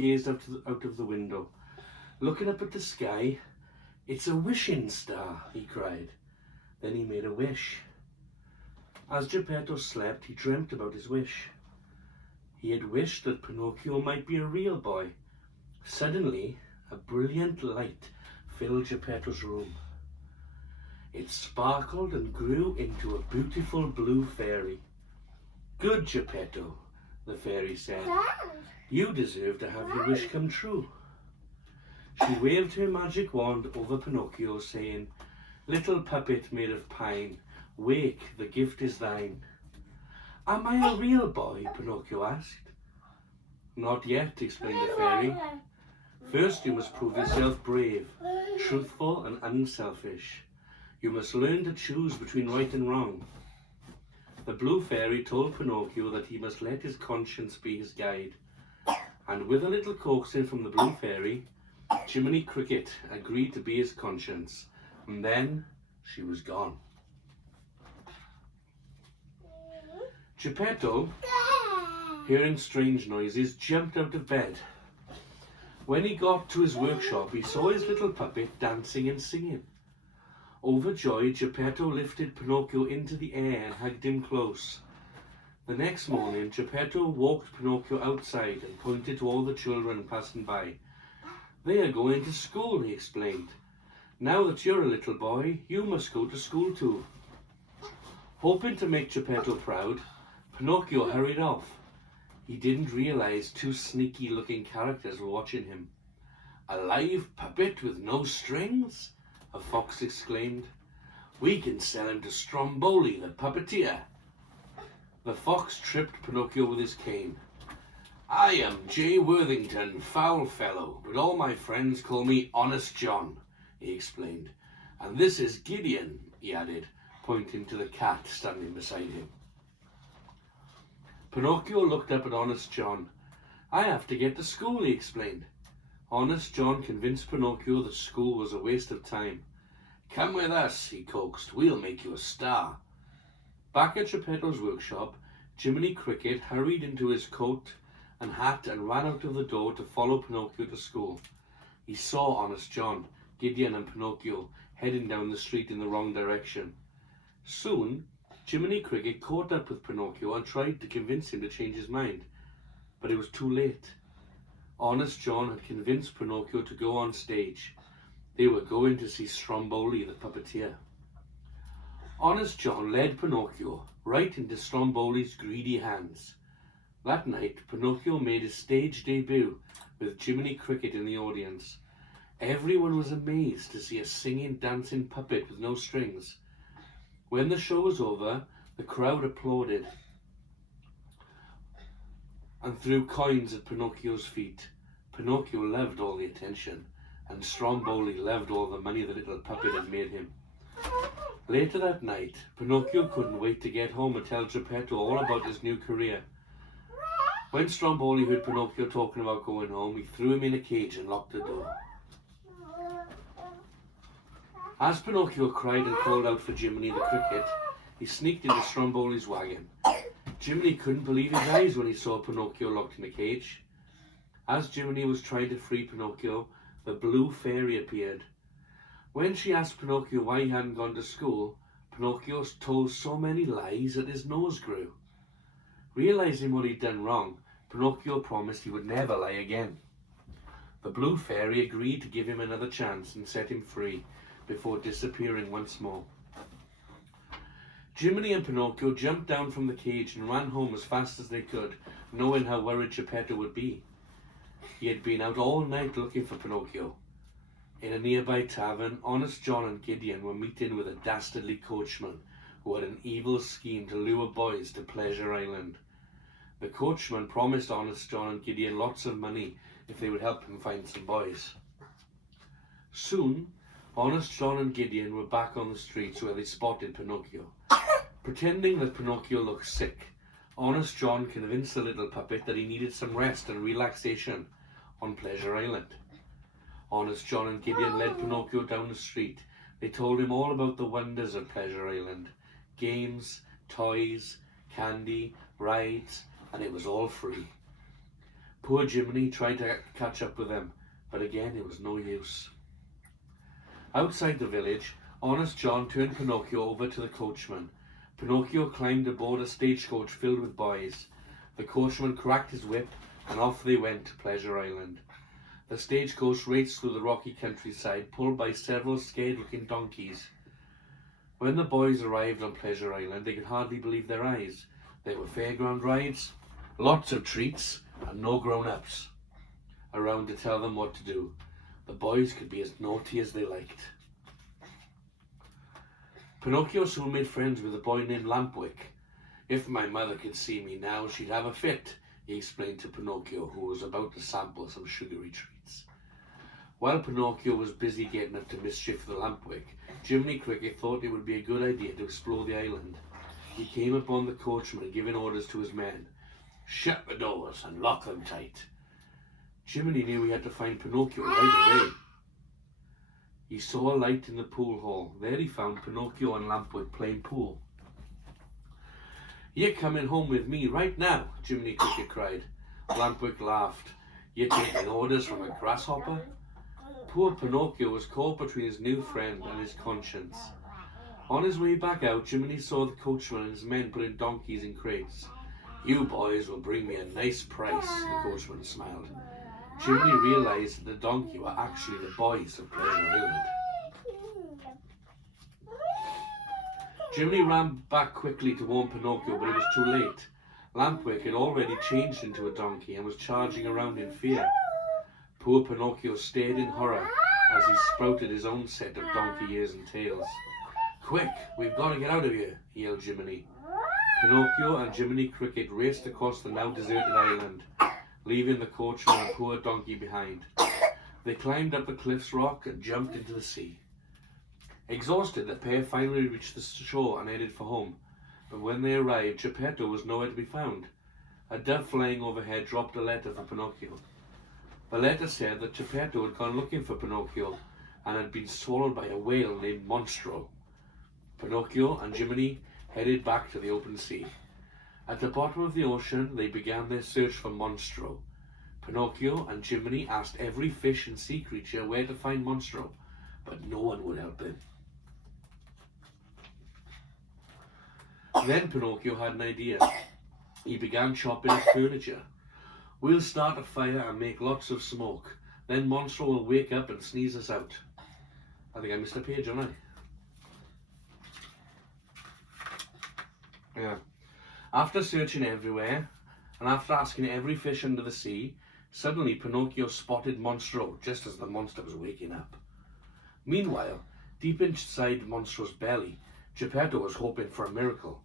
gazed out of the window. Looking up at the sky, "It's a wishing star," he cried. Then he made a wish. As Geppetto slept, he dreamt about his wish. He had wished that Pinocchio might be a real boy. Suddenly, a brilliant light filled Geppetto's room. It sparkled and grew into a beautiful blue fairy. "Good, Geppetto," the fairy said. "You deserve to have your wish come true." She waved her magic wand over Pinocchio, saying, "Little puppet made of pine, wake, the gift is thine." "Am I a real boy?" Pinocchio asked. "Not yet," explained the fairy. "First you must prove yourself brave, truthful and unselfish. You must learn to choose between right and wrong." The blue fairy told Pinocchio that he must let his conscience be his guide. And with a little coaxing from the blue fairy, Jiminy Cricket agreed to be his conscience. And then she was gone. Geppetto, hearing strange noises, jumped out of bed. When he got to his workshop, he saw his little puppet dancing and singing. Overjoyed, Geppetto lifted Pinocchio into the air and hugged him close. The next morning, Geppetto walked Pinocchio outside and pointed to all the children passing by. "They are going to school," he explained. "Now that you're a little boy, you must go to school too." Hoping to make Geppetto proud, Pinocchio hurried off. He didn't realize two sneaky-looking characters were watching him. "A live puppet with no strings?" a fox exclaimed. "We can sell him to Stromboli, the puppeteer." The fox tripped Pinocchio with his cane. "I am J. Worthington, foul fellow, but all my friends call me Honest John," he explained. "And this is Gideon," he added, pointing to the cat standing beside him. Pinocchio looked up at Honest John. "I have to get to school," he explained. Honest John convinced Pinocchio that school was a waste of time. "Come with us," he coaxed. "We'll make you a star." Back at Geppetto's workshop, Jiminy Cricket hurried into his coat and hat and ran out of the door to follow Pinocchio to school. He saw Honest John, Gideon and Pinocchio heading down the street in the wrong direction. Soon, Jiminy Cricket caught up with Pinocchio and tried to convince him to change his mind, but it was too late. Honest John had convinced Pinocchio to go on stage. They were going to see Stromboli the puppeteer. Honest John led Pinocchio right into Stromboli's greedy hands. That night, Pinocchio made his stage debut with Jiminy Cricket in the audience. Everyone was amazed to see a singing, dancing puppet with no strings. When the show was over, the crowd applauded and threw coins at Pinocchio's feet. Pinocchio loved all the attention, and Stromboli loved all the money the little puppet had made him. Later that night, Pinocchio couldn't wait to get home and tell Geppetto all about his new career. When Stromboli heard Pinocchio talking about going home, he threw him in a cage and locked the door. As Pinocchio cried and called out for Jiminy the Cricket, he sneaked into Stromboli's wagon. Jiminy couldn't believe his eyes when he saw Pinocchio locked in a cage. As Jiminy was trying to free Pinocchio, the blue fairy appeared. When she asked Pinocchio why he hadn't gone to school, Pinocchio told so many lies that his nose grew. Realizing what he'd done wrong, Pinocchio promised he would never lie again. The blue fairy agreed to give him another chance and set him free before disappearing once more. Jiminy and Pinocchio jumped down from the cage and ran home as fast as they could, knowing how worried Geppetto would be. He had been out all night looking for Pinocchio. In a nearby tavern, Honest John and Gideon were meeting with a dastardly coachman who had an evil scheme to lure boys to Pleasure Island. The coachman promised Honest John and Gideon lots of money if they would help him find some boys. Soon, Honest John and Gideon were back on the streets where they spotted Pinocchio. Pretending that Pinocchio looked sick, Honest John convinced the little puppet that he needed some rest and relaxation on Pleasure Island. Honest John and Gideon led Pinocchio down the street. They told him all about the wonders of Pleasure Island. Games, toys, candy, rides, and it was all free. Poor Jiminy tried to catch up with them, but again it was no use. Outside the village, Honest John turned Pinocchio over to the coachman. Pinocchio climbed aboard a stagecoach filled with boys. The coachman cracked his whip, and off they went to Pleasure Island. The stagecoach raced through the rocky countryside, pulled by several scared-looking donkeys. When the boys arrived on Pleasure Island, they could hardly believe their eyes. There were fairground rides, lots of treats, and no grown-ups around to tell them what to do. The boys could be as naughty as they liked. Pinocchio soon made friends with a boy named Lampwick. If my mother could see me now, she'd have a fit, he explained to Pinocchio, who was about to sample some sugary treats. While Pinocchio was busy getting up to mischief with Lampwick, Jiminy Cricket thought it would be a good idea to explore the island. He came upon the coachman giving orders to his men. Shut the doors and lock them tight. Jiminy knew he had to find Pinocchio right away. He saw a light in the pool hall. There he found Pinocchio and Lampwick playing pool. You're coming home with me right now, Jiminy Cricket cried. Lampwick laughed. You're taking orders from a grasshopper? Poor Pinocchio was caught between his new friend and his conscience. On his way back out, Jiminy saw the coachman and his men putting donkeys in crates. You boys will bring me a nice price, the coachman smiled. Jiminy realized that the donkey were actually the boys of Pleasure Island. Jiminy ran back quickly to warn Pinocchio, but it was too late. Lampwick had already changed into a donkey and was charging around in fear. Poor Pinocchio stared in horror as he sprouted his own set of donkey ears and tails. Quick, we've got to get out of here, yelled Jiminy. Pinocchio and Jiminy Cricket raced across the now deserted island, leaving the coachman and poor donkey behind. They climbed up the cliff's rock and jumped into the sea. Exhausted, the pair finally reached the shore and headed for home. But when they arrived, Geppetto was nowhere to be found. A dove flying overhead dropped a letter for Pinocchio. The letter said that Geppetto had gone looking for Pinocchio and had been swallowed by a whale named Monstro. Pinocchio and Jiminy headed back to the open sea. At the bottom of the ocean, they began their search for Monstro. Pinocchio and Jiminy asked every fish and sea creature where to find Monstro, but no one would help them. Then Pinocchio had an idea. He began chopping up furniture. We'll start a fire and make lots of smoke. Then Monstro will wake up and sneeze us out. I think I missed a page, haven't I? Yeah. After searching everywhere, and after asking every fish under the sea, suddenly Pinocchio spotted Monstro just as the monster was waking up. Meanwhile, deep inside Monstro's belly, Geppetto was hoping for a miracle.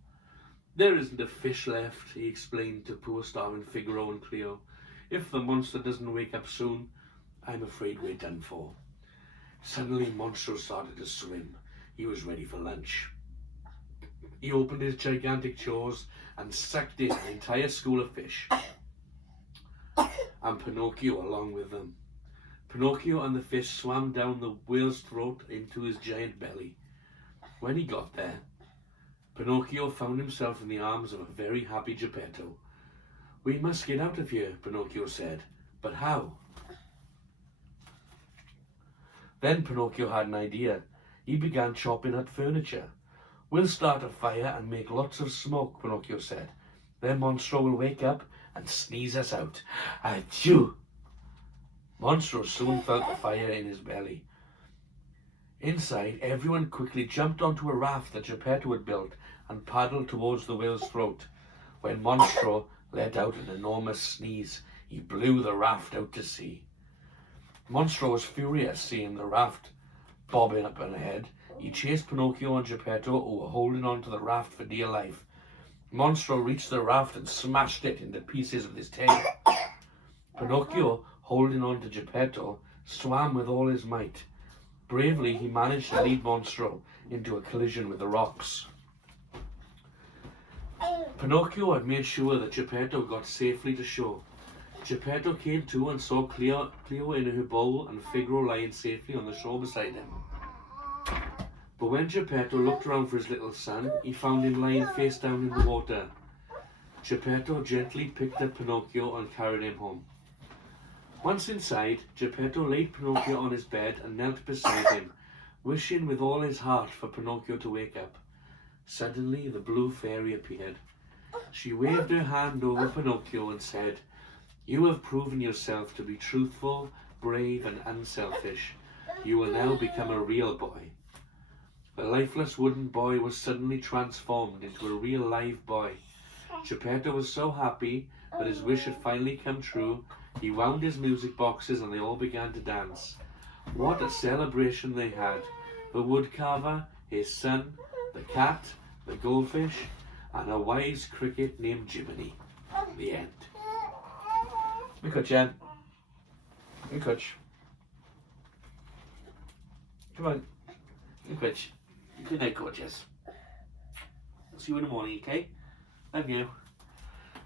There isn't a fish left, he explained to poor starving Figaro and Cleo. If the monster doesn't wake up soon, I'm afraid we're done for. Suddenly Monstro started to swim. He was ready for lunch. He opened his gigantic jaws and sucked in an entire school of fish, and Pinocchio along with them. Pinocchio and the fish swam down the whale's throat into his giant belly. When he got there, Pinocchio found himself in the arms of a very happy Geppetto. We must get out of here, Pinocchio said. But how? Then Pinocchio had an idea. He began chopping up furniture. We'll start a fire and make lots of smoke, Pinocchio said. Then Monstro will wake up and sneeze us out. Achoo! Monstro soon felt the fire in his belly. Inside, everyone quickly jumped onto a raft that Geppetto had built and paddled towards the whale's throat. When Monstro let out an enormous sneeze, he blew the raft out to sea. Monstro was furious seeing the raft bobbing up and ahead. He chased Pinocchio and Geppetto, who were holding on to the raft for dear life. Monstro reached the raft and smashed it into pieces with his tail. Pinocchio, holding on to Geppetto, swam with all his might. Bravely, he managed to lead Monstro into a collision with the rocks. Pinocchio had made sure that Geppetto got safely to shore. Geppetto came to and saw Cleo in her bowl and Figaro lying safely on the shore beside him. But when Geppetto looked around for his little son, he found him lying face down in the water. Geppetto gently picked up Pinocchio and carried him home. Once inside, Geppetto laid Pinocchio on his bed and knelt beside him, wishing with all his heart for Pinocchio to wake up. Suddenly, the blue fairy appeared. She waved her hand over Pinocchio and said, "You have proven yourself to be truthful, brave, and unselfish. You will now become a real boy." The lifeless wooden boy was suddenly transformed into a real live boy. Geppetto was so happy that his wish had finally come true. He wound his music boxes and they all began to dance. What a celebration they had! The woodcarver, his son, the cat, the goldfish, and a wise cricket named Jiminy. The end. Good catch, Jen. Good catch. Come on. Good catch. Good night, gorgeous. See you in the morning, okay? Love you.